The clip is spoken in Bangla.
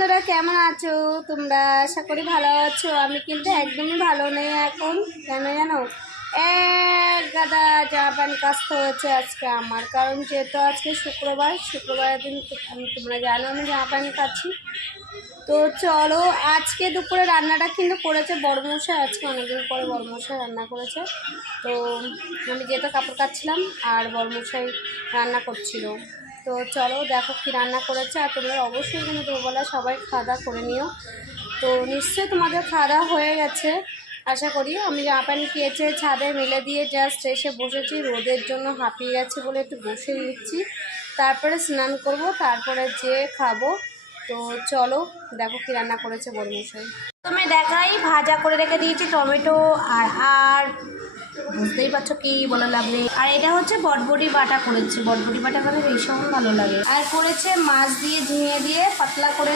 বন্ধুরা, কেমন আছো তোমরা? আশা করি ভালো আছো। আমি কিন্তু একদমই ভালো নেই এখন। কেন জানো? এক গাদা জামা প্যান্ট কাচতে হয়েছে আজকে আমার, কারণ যেহেতু আজকে শুক্রবারের দিন তোমরা জানো আমি জামা প্যান্ট কাচি। তো চলো, আজকে দুপুরে রান্নাটা কিন্তু করেছে বড়মশাই। আজকে অনেকদিন পরে বড়মশাই রান্না করেছে। তো আমি যেহেতু কাপড় কাচ্ছিলাম আর বড়মশাই রান্না করছিল। তো চলো দেখো কী রান্না করেছে। আর তোমরা অবশ্যই কিন্তু দুপুরবেলা সবাই খাওয়া দাওয়া করে নিও। তো নিশ্চয়ই তোমাদের খাওয়া দাওয়া হয়ে গেছে আশা করি। আমি জামা প্যান্ট কেচে ছাদে মেলে দিয়ে জাস্ট এসে বসেছি, রোদের জন্য হাঁপিয়ে গেছে বলে একটু বসে দিচ্ছি। তারপরে স্নান করব, তারপরে যেয়ে খাবো। তো চলো দেখো কী রান্না করেছে বড়মশাই। তুমি দেখাই, ভাজা করে রেখে দিয়েছি টমেটো আর বুঝতেই পারছো কি বলে লাগবে। আর এটা হচ্ছে বটবটি বাটা করেছে, বটবটি বাটা করে ভীষণ ভালো লাগে। আর করেছে মাছ দিয়ে ঝিঙে দিয়ে পাতলা করে